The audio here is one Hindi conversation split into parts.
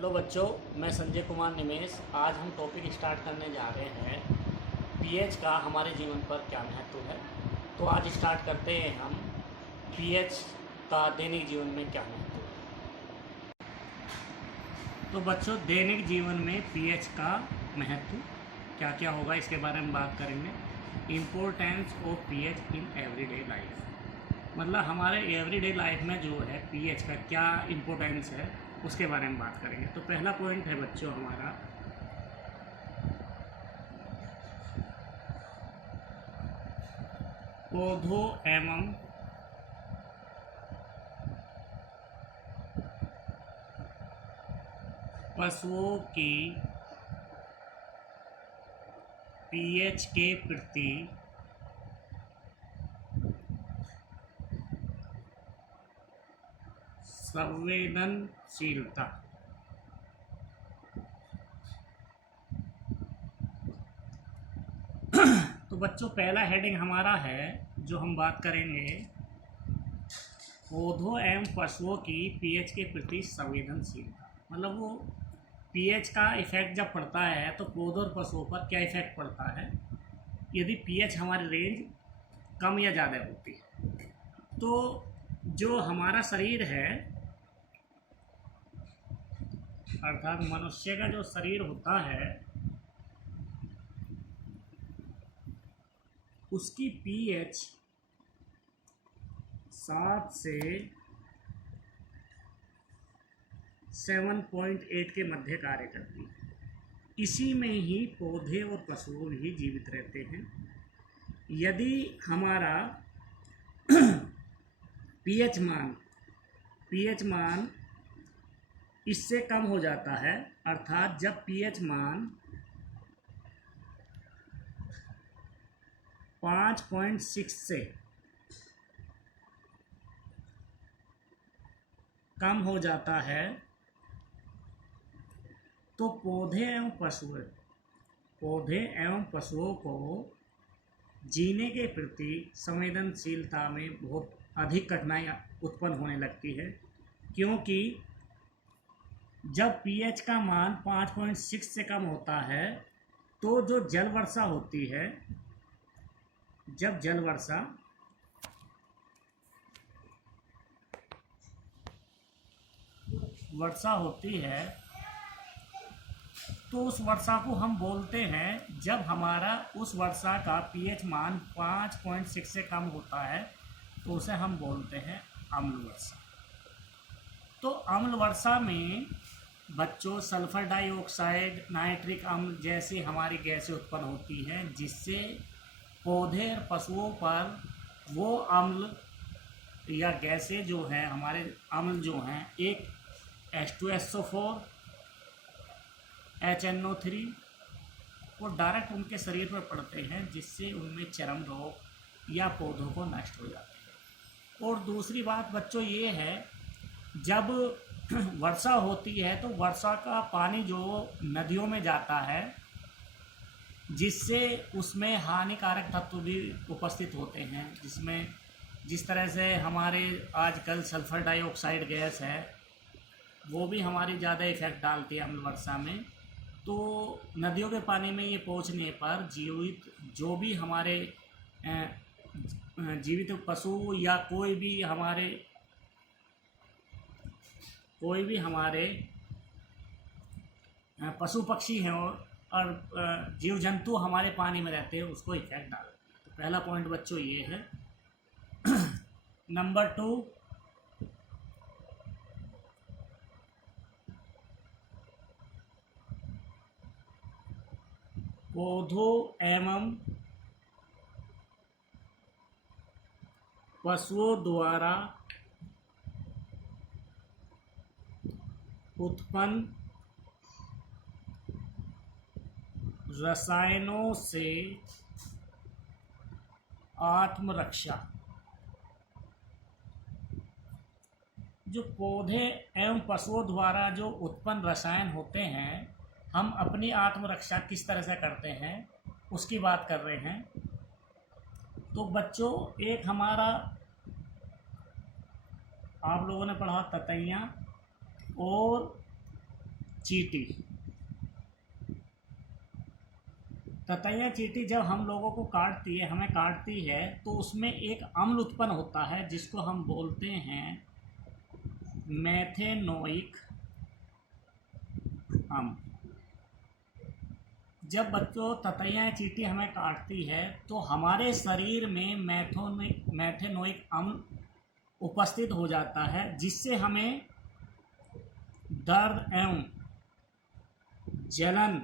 हेलो बच्चों, मैं संजय कुमार निमेश। आज हम टॉपिक स्टार्ट करने जा रहे हैं पीएच का हमारे जीवन पर क्या महत्व है। तो आज स्टार्ट करते हैं हम पीएच का दैनिक जीवन में क्या महत्व है। तो बच्चों, दैनिक जीवन में पीएच का महत्व क्या क्या होगा इसके बारे में बात करेंगे। Importance of pH in everyday life, मतलब हमारे एवरीडे लाइफ में जो है पीएच का क्या इम्पोर्टेंस है उसके बारे में बात करेंगे। तो पहला पॉइंट है बच्चों हमारा पौधों एवं पशुओं की पीएच के प्रति संवेदनशीलता। तो बच्चों, पहला हेडिंग हमारा है जो हम बात करेंगे पौधों एवं पशुओं की पीएच के प्रति संवेदनशीलता। मतलब वो पीएच का इफेक्ट जब पड़ता है तो पौधों और पशुओं पर क्या इफेक्ट पड़ता है यदि पीएच हमारी रेंज कम या ज़्यादा होती है। तो जो हमारा शरीर है, अर्थात मनुष्य का जो शरीर होता है, उसकी पीएच 7 से 7.8 के मध्य कार्य करती है। इसी में ही पौधे और पशु भी जीवित रहते हैं। यदि हमारा पीएच मान इससे कम हो जाता है, अर्थात जब पीएच मान 5.6 से कम हो जाता है तो पौधे एवं पशुओं को जीने के प्रति संवेदनशीलता में बहुत अधिक कठिनाई उत्पन्न होने लगती है, क्योंकि जब पीएच का मान 5.6 से कम होता है तो जो जल वर्षा होती है, जब जल वर्षा होती है तो उस वर्षा को हम बोलते हैं, जब हमारा उस वर्षा का पीएच मान 5.6 से कम होता है तो उसे हम बोलते हैं अम्ल वर्षा। तो अम्ल वर्षा में बच्चों सल्फर डाइऑक्साइड, नाइट्रिक अम्ल जैसी हमारी गैसें उत्पन्न होती हैं, जिससे पौधे और पशुओं पर वो अम्ल या गैसें जो हैं, हमारे अम्ल जो हैं, एक H2SO4, HNO3, वो डायरेक्ट उनके शरीर पर पड़ते हैं, जिससे उनमें चर्म रोग या पौधों को नष्ट हो जाते हैं। और दूसरी बात बच्चों ये है, जब वर्षा होती है तो वर्षा का पानी जो नदियों में जाता है, जिससे उसमें हानिकारक तत्व भी उपस्थित होते हैं, जिस तरह से हमारे आजकल सल्फर डाइऑक्साइड गैस है, वो भी हमारी ज़्यादा इफेक्ट डालती है अम्ल वर्षा में। तो नदियों के पानी में ये पहुंचने पर जो भी हमारे जीवित पशु या कोई भी हमारे पशु पक्षी हैं और जीव जंतु हमारे पानी में रहते हैं, उसको इफेक्ट डालते हैं। तो पहला पॉइंट बच्चों ये है। नंबर 2, पौधों एवं पशुओं द्वारा उत्पन्न रसायनों से आत्मरक्षा। जो पौधे एवं पशुओं द्वारा जो उत्पन्न रसायन होते हैं, हम अपनी आत्मरक्षा किस तरह से करते हैं उसकी बात कर रहे हैं। तो बच्चों, एक हमारा आप लोगों ने पढ़ा ततैया, और चींटी। ततैया चींटी जब हम लोगों को काटती है, हमें काटती है, तो उसमें एक अम्ल उत्पन्न होता है जिसको हम बोलते हैं मेथेनोइक अम्ल। जब बच्चों ततैया चींटी हमें काटती है तो हमारे शरीर में मेथेनोइक अम्ल उपस्थित हो जाता है, जिससे हमें दर्द एवं जलन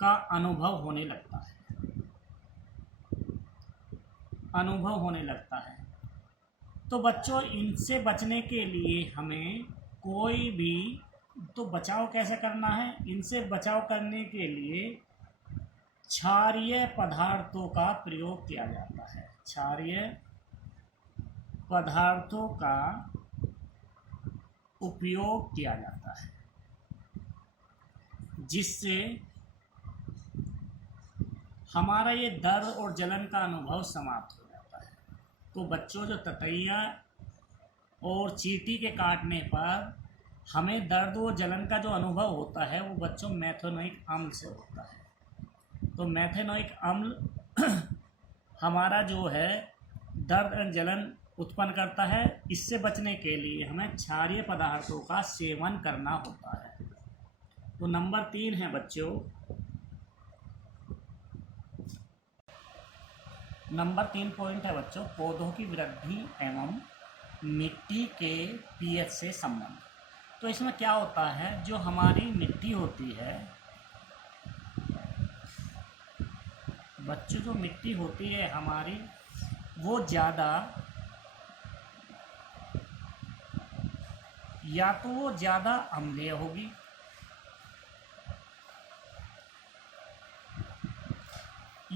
का अनुभव होने लगता है। तो बच्चों इनसे बचने के लिए हमें कोई भी तो बचाव कैसे करना है? इनसे बचाव करने के लिए क्षारीय पदार्थों का प्रयोग किया जाता है। क्षारीय पदार्थों का उपयोग किया जाता है, जिससे हमारा ये दर्द और जलन का अनुभव समाप्त हो जाता है। तो बच्चों जो ततैया और चींटी के काटने पर हमें दर्द और जलन का जो अनुभव होता है वो बच्चों मेथेनोइक अम्ल से होता है। तो मेथेनोइक अम्ल हमारा जो है दर्द और जलन उत्पन्न करता है। इससे बचने के लिए हमें क्षारीय पदार्थों का सेवन करना होता है। तो नंबर 3 है बच्चों, नंबर 3 पॉइंट है बच्चों, पौधों की वृद्धि एवं मिट्टी के पीएच से संबंध। तो इसमें क्या होता है, जो हमारी मिट्टी होती है बच्चों, जो मिट्टी होती है हमारी, वो ज़्यादा या तो वो ज़्यादा अम्लीय होगी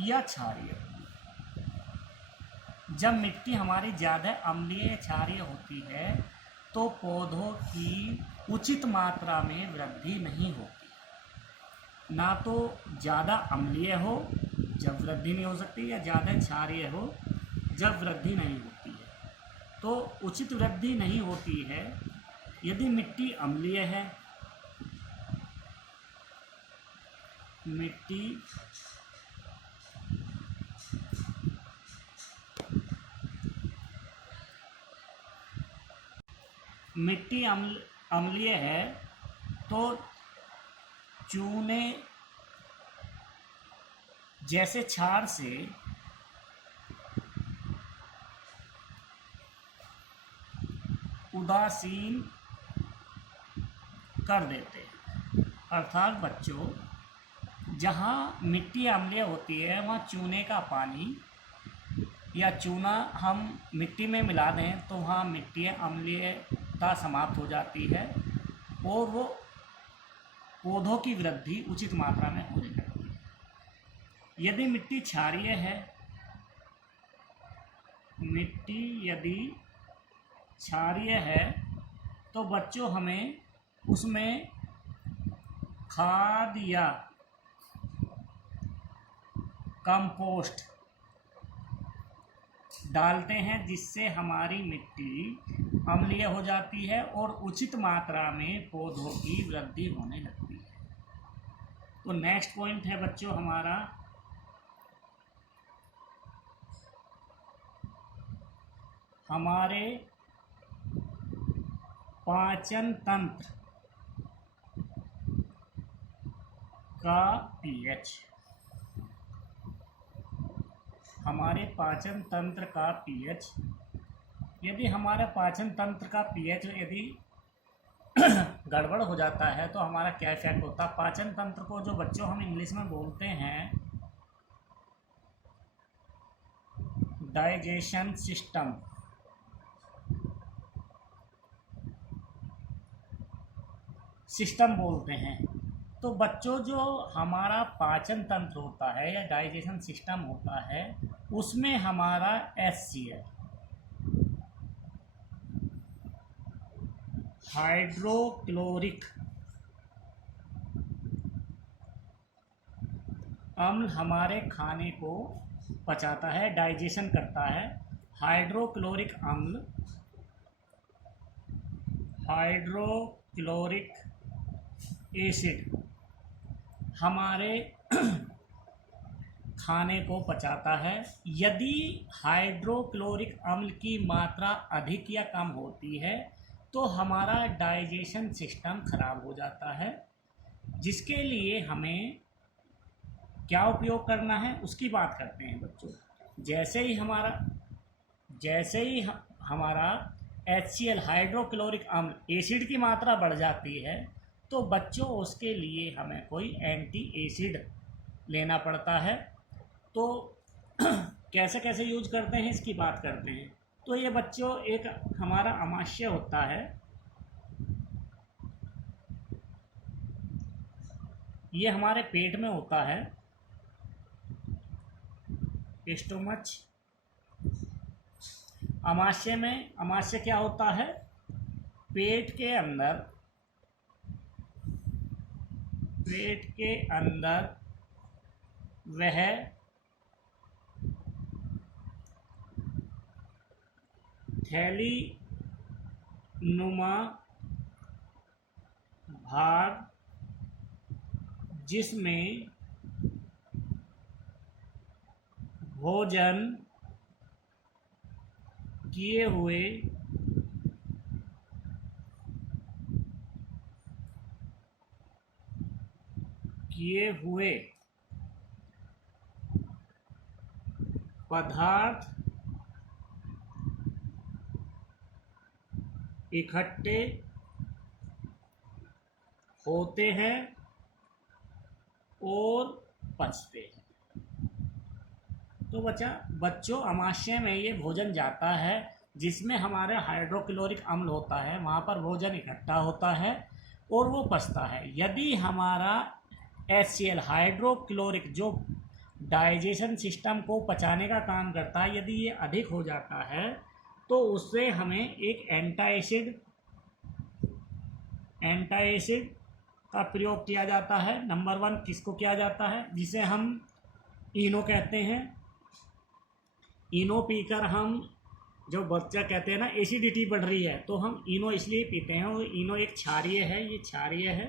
या क्षारीय होगी। जब मिट्टी हमारी ज़्यादा अम्लीय या क्षारीय होती है तो पौधों की उचित मात्रा में वृद्धि नहीं होती। ना तो ज़्यादा अम्लीय हो जब वृद्धि नहीं हो सकती, या ज़्यादा क्षारीय हो जब वृद्धि नहीं होती है। तो उचित वृद्धि नहीं होती है यदि मिट्टी अम्लीय है। मिट्टी अम्लीय है तो चूने जैसे क्षार से उदासीन कर देते हैं। अर्थात बच्चों, जहाँ मिट्टी अम्लीय होती है वहाँ चूने का पानी या चूना हम मिट्टी में मिला दें तो वहाँ मिट्टी अम्लीयता समाप्त हो जाती है और वो पौधों की वृद्धि उचित मात्रा में होने लगती है। यदि मिट्टी क्षारीय है, तो बच्चों हमें उसमें खाद या कंपोस्ट डालते हैं, जिससे हमारी मिट्टी अम्लीय हो जाती है और उचित मात्रा में पौधों की वृद्धि होने लगती है। तो नेक्स्ट पॉइंट है बच्चों हमारा, हमारे पाचन तंत्र का पीएच। हमारे पाचन तंत्र का पीएच, यदि हमारे पाचन तंत्र का पीएच यदि गड़बड़ हो जाता है तो हमारा क्या इफेक्ट होता है? पाचन तंत्र को जो बच्चों हम इंग्लिश में बोलते हैं डाइजेशन सिस्टम बोलते हैं। तो बच्चों जो हमारा पाचन तंत्र होता है या डाइजेशन सिस्टम होता है, उसमें हमारा HCl हाइड्रोक्लोरिक अम्ल हमारे खाने को पचाता है, डाइजेशन करता है। हाइड्रोक्लोरिक एसिड हमारे खाने को पचाता है। यदि हाइड्रोक्लोरिक अम्ल की मात्रा अधिक या कम होती है तो हमारा डाइजेशन सिस्टम खराब हो जाता है, जिसके लिए हमें क्या उपयोग करना है उसकी बात करते हैं बच्चों। जैसे ही हमारा HCl हाइड्रोक्लोरिक अम्ल एसिड की मात्रा बढ़ जाती है तो बच्चों उसके लिए हमें कोई एंटी एसिड लेना पड़ता है। तो कैसे कैसे यूज करते हैं इसकी बात करते हैं। तो ये बच्चों एक हमारा अमाशय होता है, ये हमारे पेट में होता है, स्टोमच। अमाशय क्या होता है? पेट के अंदर वह थैली नुमा भाग जिसमें भोजन किए हुए पदार्थ इकट्ठे होते हैं और पचते हैं। तो बच्चों अमाशय में ये भोजन जाता है जिसमें हमारे हाइड्रोक्लोरिक अम्ल होता है, वहाँ पर भोजन इकट्ठा होता है और वो पचता है। यदि हमारा HCl हाइड्रोक्लोरिक जो डाइजेशन सिस्टम को पचाने का काम करता है, यदि ये अधिक हो जाता है तो उससे हमें एक एंटा एसिड का प्रयोग किया जाता है। नंबर 1 किसको किया जाता है? जिसे हम इनो कहते हैं। इनो पीकर हम, जो बच्चा कहते हैं ना एसिडिटी बढ़ रही है, तो हम इनो इसलिए पीते हैं। और इनो एक क्षारीय है, ये क्षारीय है,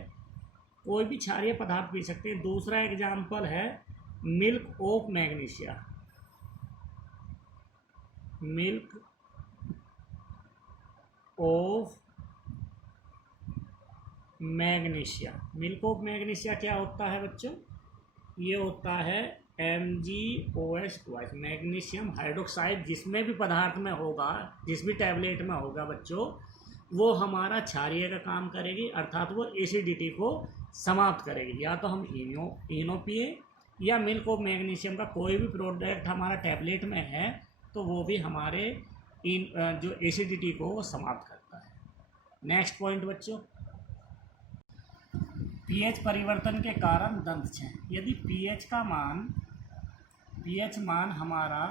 कोई भी क्षारीय पदार्थ पी सकते हैं। दूसरा एग्जाम्पल है milk of magnesia. Milk of magnesia क्या होता है बच्चों? ये होता है MgOH2, मैग्नीशियम हाइड्रोक्साइड। जिसमें भी पदार्थ में होगा, जिस भी टैबलेट में होगा बच्चों, वो हमारा क्षारीय का काम करेगी, अर्थात वो एसिडिटी को समाप्त करेगी। या तो हम इनो पिए या मिल्क ऑफ मैग्नीशियम का कोई भी प्रोडक्ट हमारा टैबलेट में है तो वो भी हमारे जो एसिडिटी को वो समाप्त करता है। नेक्स्ट पॉइंट बच्चों, pH परिवर्तन के कारण दंत क्षय। यदि pH मान हमारा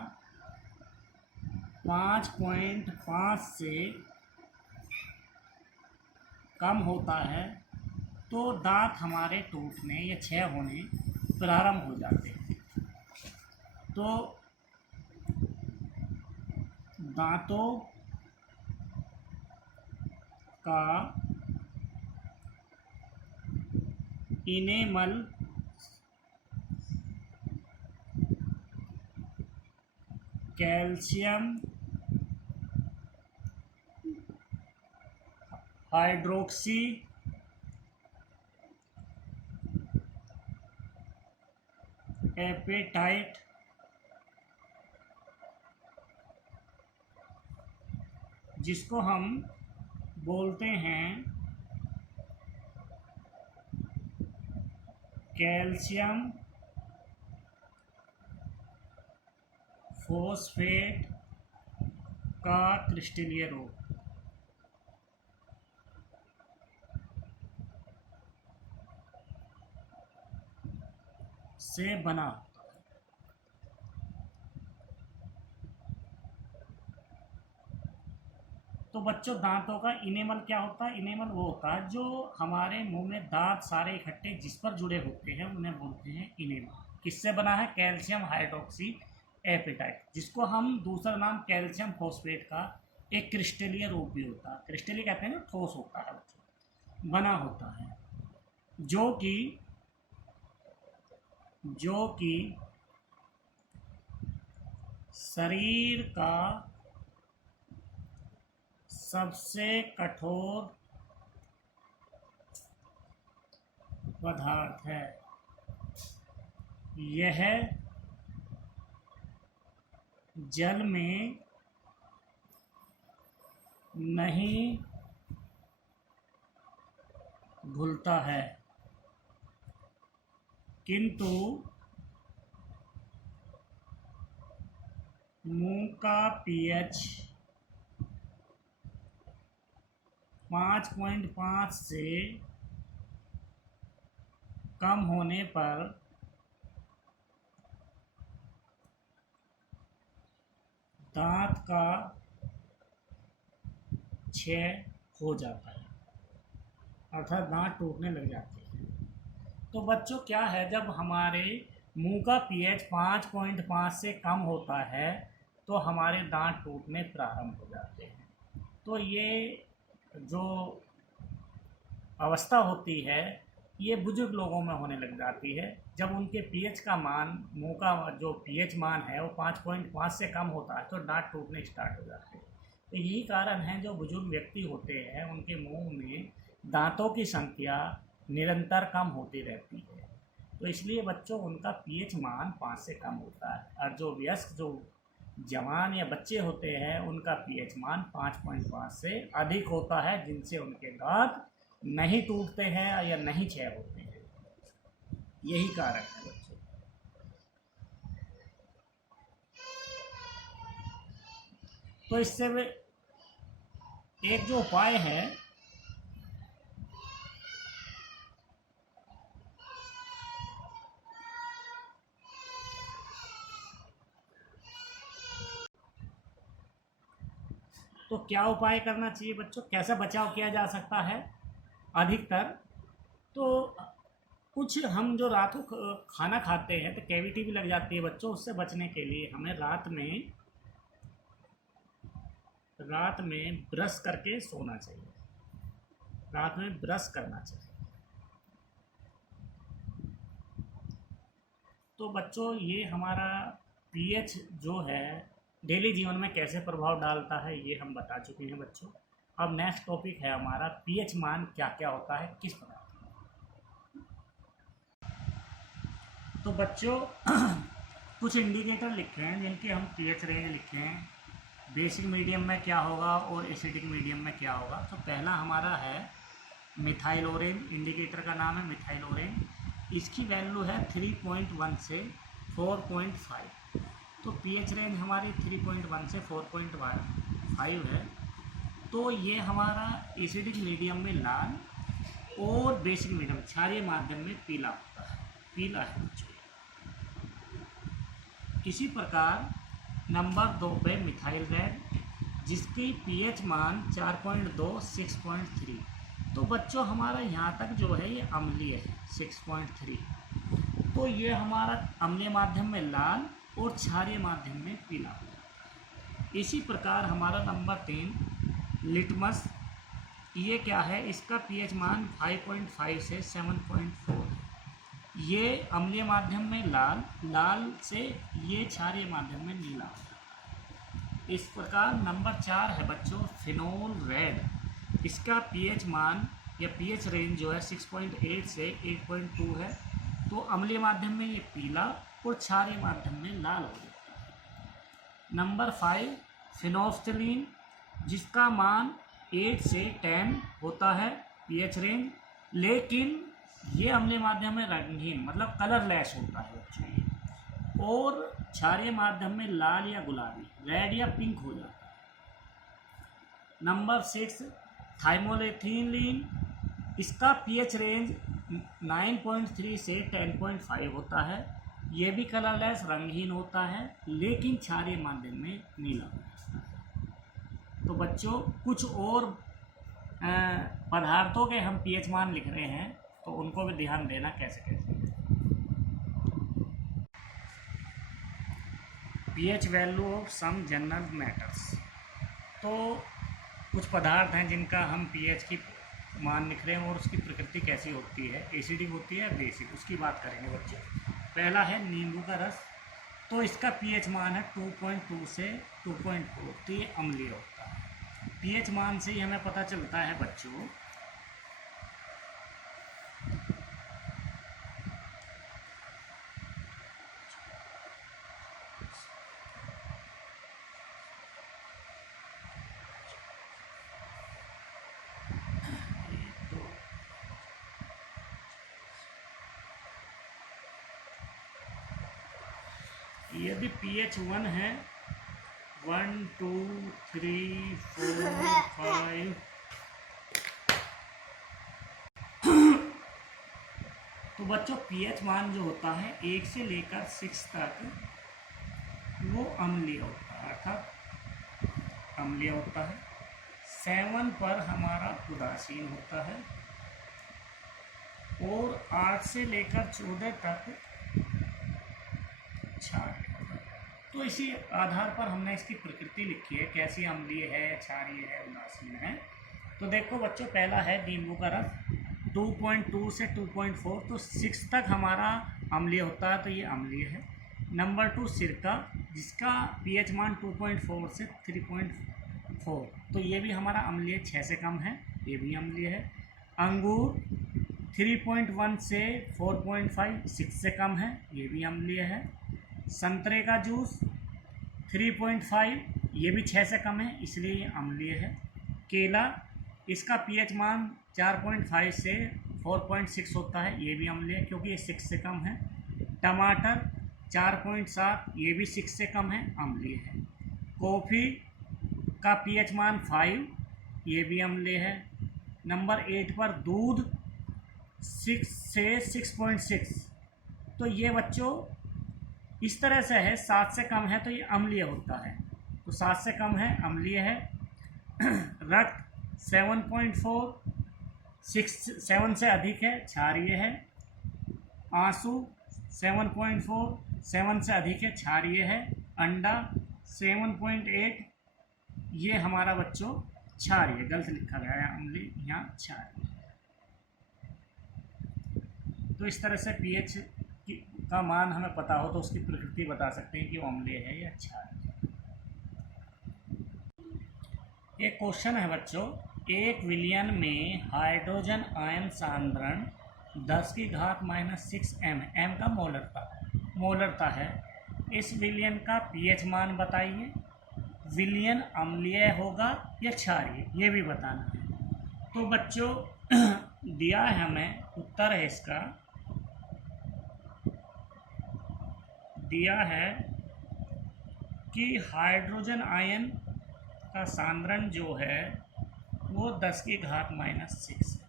5.5 से कम होता है तो दांत हमारे टूटने या क्षय होने प्रारंभ हो जाते हैं। तो दांतों का इनेमल कैल्शियम हाइड्रोक्सी एपेटाइट जिसको हम बोलते हैं कैल्शियम फॉस्फेट का क्रिस्टलीय रोग से बना होता है। तो बच्चों दांतों का इनेमल क्या होता है? इनेमल वो होता है जो हमारे मुंह में दांत सारे इकट्ठे जिस पर जुड़े होते हैं उन्हें बोलते हैं इनेमल। किससे बना है? कैल्शियम हाइड्रोक्सी एपेटाइट, जिसको हम दूसरा नाम कैल्शियम फॉस्फेट का एक क्रिस्टलीय रूप भी होता है। क्रिस्टलीय कहते हैं ना, ठोस होता है, बना होता है। जो कि शरीर का सबसे कठोर पदार्थ है। यह जल में नहीं घुलता है, किंतु मुंह का पीएच 5.5 से कम होने पर दांत का क्षय हो जाता है, अर्थात दांत टूटने लग जाते हैं। तो बच्चों क्या है, जब हमारे मुंह का पीएच 5.5 से कम होता है तो हमारे दांत टूटने प्रारंभ हो जाते हैं। तो ये जो अवस्था होती है ये बुजुर्ग लोगों में होने लग जाती है। जब उनके पीएच का मान, मुंह का जो पीएच मान है वो 5.5 से कम होता है तो दांत टूटने स्टार्ट हो जाते हैं। तो यही कारण है जो बुजुर्ग व्यक्ति होते हैं उनके मुंह में दांतों की संख्या निरंतर कम होती रहती है। तो इसलिए बच्चों उनका पीएच मान 5 से कम होता है, और जो वयस्क, जो जवान या बच्चे होते हैं उनका पीएच मान 5.5 से अधिक होता है, जिनसे उनके दांत नहीं टूटते हैं या नहीं क्षय होते हैं। यही कारण है बच्चों। तो इससे एक जो उपाय है तो क्या उपाय करना चाहिए बच्चों, कैसा बचाव किया जा सकता है अधिकतर? तो कुछ हम जो रात को खाना खाते हैं तो कैविटी भी लग जाती है बच्चों, उससे बचने के लिए हमें रात में ब्रश करके सोना चाहिए, रात में ब्रश करना चाहिए। तो बच्चों ये हमारा पीएच जो है डेली जीवन में कैसे प्रभाव डालता है ये हम बता चुके हैं बच्चों। अब नेक्स्ट टॉपिक है हमारा पीएच मान क्या क्या होता है, किस प्रकार। तो बच्चों कुछ इंडिकेटर लिखे हैं जिनके हम पीएच रेंज लिखे हैं। बेसिक मीडियम में क्या होगा और एसिडिक मीडियम में क्या होगा। तो पहला हमारा है मिथाइलोरेन, इंडिकेटर का नाम है मिथाइलोरेन। इसकी वैल्यू है 3.1 से 4.5। तो पीएच रेंज हमारी 3.1 से 4.5 है। तो ये हमारा एसिडिक मीडियम में लाल और बेसिक मीडियम क्षारीय माध्यम में पीला होता है, पीला है बच्चों। इसी प्रकार नंबर 2 पे मिथाइल रेड, जिसकी पीएच मान 4.2 6.3। तो बच्चों हमारा यहाँ तक जो है ये अम्लीय है 6.3। तो ये हमारा अम्लीय माध्यम में लाल और क्षारीय माध्यम में पीला हो जाता है। इसी प्रकार हमारा नंबर 3 लिटमस, ये क्या है, इसका पीएच मान 5.5 से 7.4 है। ये अम्लीय माध्यम में लाल से ये क्षारीय माध्यम में नीला हो जाता है। इस प्रकार नंबर 4 है बच्चों फिनोल रेड, इसका पीएच मान या पीएच रेंज जो है 6.8 से 8.2 है। तो अम्लीय माध्यम में ये पीला और क्षारीय माध्यम में लाल हो जाता है। नंबर 5 फिनोफ्थलीन, जिसका मान 8 से 10 होता है पीएच रेंज, लेकिन ये अम्लीय माध्यम में रंगहीन मतलब कलरलेस होता है बच्चों ये, और क्षारीय माध्यम में लाल या गुलाबी, रेड या पिंक हो जाता है। नंबर 6 थाइमोलेथिलीन, इसका पीएच रेंज 9.3 से 10.5 होता है। ये भी कलरलेस रंगहीन होता है, लेकिन क्षारीय माध्यम में नीला होता है। तो बच्चों कुछ और पदार्थों के हम पीएच मान लिख रहे हैं तो उनको भी ध्यान देना कैसे कैसे। PH value of some general matters, तो कुछ पदार्थ हैं जिनका हम पीएच की मान लिख रहे हैं और उसकी प्रकृति कैसी होती है, एसिडिक होती है या बेसिक, उसकी बात करेंगे बच्चे। पहला है नींबू का रस, तो इसका पीएच मान है 2.2 से 2.4, तो ये अम्लीय होता है। पीएच मान से ही हमें पता चलता है बच्चों यदि pH 1 है, 1 2 3 4 5, तो बच्चों pH मान जो होता है 1 से लेकर 6 तक वो अम्लीय होता है, अर्थात अम्लीय होता है। 7 पर हमारा उदासीन होता है और 8 से लेकर 14 तक क्षारीय होता है। तो इसी आधार पर हमने इसकी प्रकृति लिखी है, कैसी अम्लीय है, क्षारीय है, उदासीन है। तो देखो बच्चों, पहला है नींबू का रस 2.2 से 2.4, तो 6 तक हमारा अम्लीय होता है, तो ये अम्लीय है। नंबर 2 सिरका, जिसका पीएच मान 2.4 से 3.4, तो ये भी हमारा अम्लीय, 6 से कम है, ये भी अम्लीय है। अंगूर 3.1 से 4.5, 6 से कम है, ये भी अम्लीय है। संतरे का जूस 3.5, ये भी 6 से कम है, इसलिए ये अम्लीय है। केला, इसका पीएच मान 4.5 से 4.6 होता है, ये भी अम्लीय है क्योंकि ये 6 से कम है। टमाटर 4.7, ये भी 6 से कम है, अम्लीय है। कॉफ़ी का पीएच मान 5, ये भी अम्लीय है। नंबर 8 पर दूध 6 से 6.6, तो ये बच्चों इस तरह से है, 7 से कम है तो ये अम्लीय होता है, तो 7 से कम है, अम्लीय है। रक्त 7.4, 7 से अधिक है, क्षारीय है। आंसू 7.4, 7 से अधिक है, क्षारीय है। अंडा 7.8, ये हमारा बच्चों क्षारीय, गलत लिखा गया है, अम्लीय यहाँ क्षारीय है। तो इस तरह से पीएच का मान हमें पता हो तो उसकी प्रकृति बता सकते हैं कि वो अम्लीय है या क्षारीय है। एक क्वेश्चन है बच्चों, एक विलयन में हाइड्रोजन आयन सांद्रण 10 की घात -6 m का मोलरता है। इस विलयन का पीएच मान बताइए। विलयन अम्लीय होगा या क्षारीय, ये भी बताना है। तो बच्चों दिया है हमें, उत्तर है इसका, दिया है कि हाइड्रोजन आयन का सांद्रण जो है वो 10 की घात -6 है।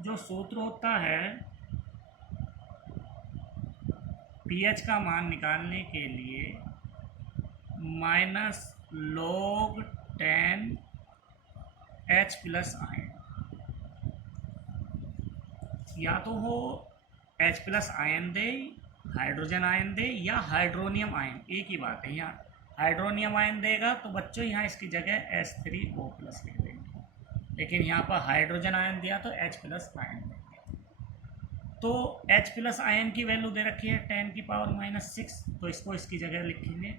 जो सूत्र होता है पीएच का मान निकालने के लिए, -log10 H+ आयन, या तो वो H+ आयन दे, हाइड्रोजन आयन दे, या हाइड्रोनियम आयन, एक ही बात है। यहाँ हाइड्रोनियम आयन देगा तो बच्चों यहाँ इसकी जगह H3O+ लिख देंगे, लेकिन यहाँ पर हाइड्रोजन आयन दिया तो H+ आयन देंगे। तो H+ आयन की वैल्यू दे रखी है 10 की पावर -6, तो इसको इसकी जगह लिखेंगे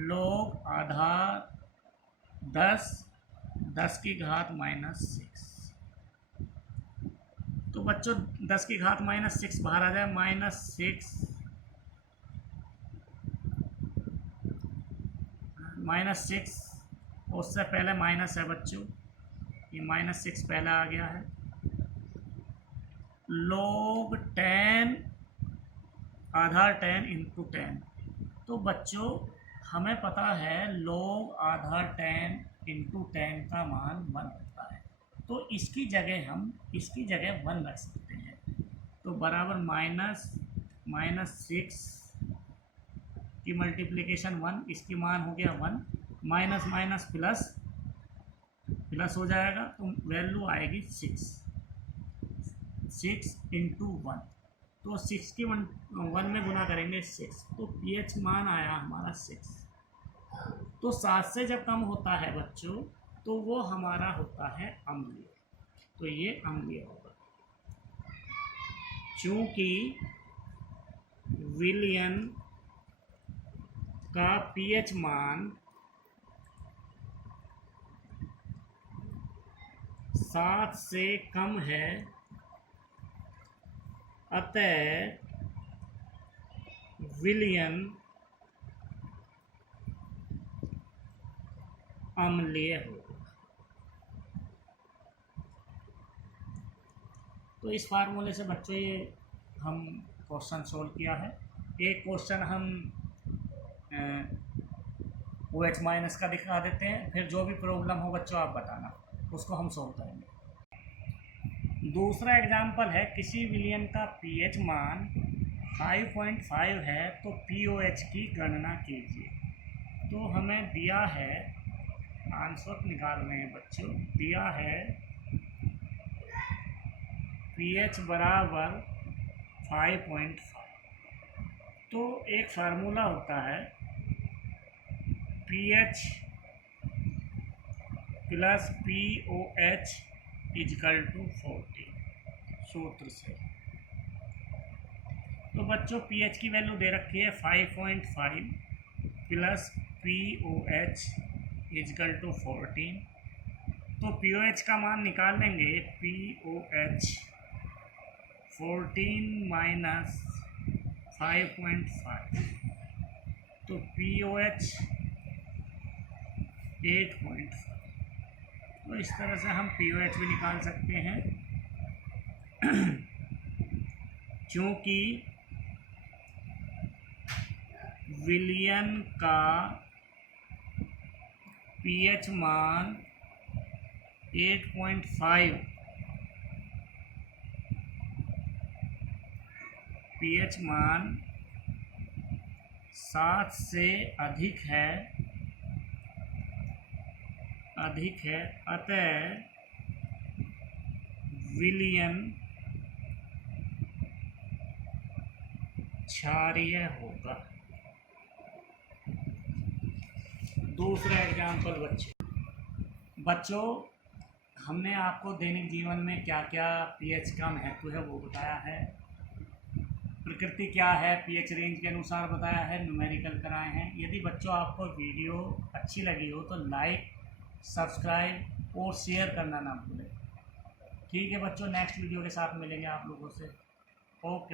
-log आधार 10 की घात -6। तो बच्चों 10 की घात -6 बाहर आ जाए, -6, उससे पहले माइनस है बच्चों, ये -6 पहले आ गया है। log 10 आधार 10 × 10, तो बच्चों हमें पता है log आधार 10 × 10 का मान 1 होता है, तो इसकी जगह हम 1 रख सकते हैं। तो बराबर -6 की मल्टीप्लिकेशन 1, इसकी मान हो गया 1, माइनस माइनस प्लस हो जाएगा, तो वैल्यू आएगी 6 × 1, तो 6 की 1 में गुना करेंगे 6, तो पीएच मान आया हमारा 6। तो 7 से जब कम होता है बच्चों तो वो हमारा होता है अम्लीय। तो ये अम्लीय होगा। चूंकि विलयन का पीएच मान 7 से कम है, अतः विलयन अम्लीय होगा। तो इस फार्मूले से बच्चों ये हम क्वेश्चन सोल्व किया है। एक क्वेश्चन हम OH माइनस का दिखा देते हैं, फिर जो भी प्रॉब्लम हो बच्चों आप बताना, उसको हम सोल्व करेंगे। दूसरा एग्जाम्पल है, किसी विलयन का पीएच मान 5.5 है तो पीओएच की गणना कीजिए। तो हमें दिया है, आंसर निकाल रहे हैं बच्चों, दिया है पीएच बराबर 5.5। तो एक फार्मूला होता है pH plus POH is equal to 40 सूत्र से। तो बच्चों पीएच की वैल्यू दे रखी है 5.5 प्लस POH इजकल टू 14। तो POH का मान निकाल लेंगे, POH 14 माइनस 5.5, तो POH 8.5। तो इस तरह से हम POH भी निकाल सकते हैं। क्योंकि विलयन का पीएच मान 8.5, पीएच मान 7 से अधिक है, अतः विलयन क्षारीय होगा। दूसरा एग्जाम्पल बच्चों हमने आपको दैनिक जीवन में क्या क्या पीएच का महत्व है वो बताया है, प्रकृति क्या है पीएच रेंज के अनुसार बताया है, न्यूमेरिकल कराए हैं। यदि बच्चों आपको वीडियो अच्छी लगी हो तो लाइक, सब्सक्राइब और शेयर करना ना भूलें। ठीक है बच्चों, नेक्स्ट वीडियो के साथ मिलेंगे आप लोगों से। ओके।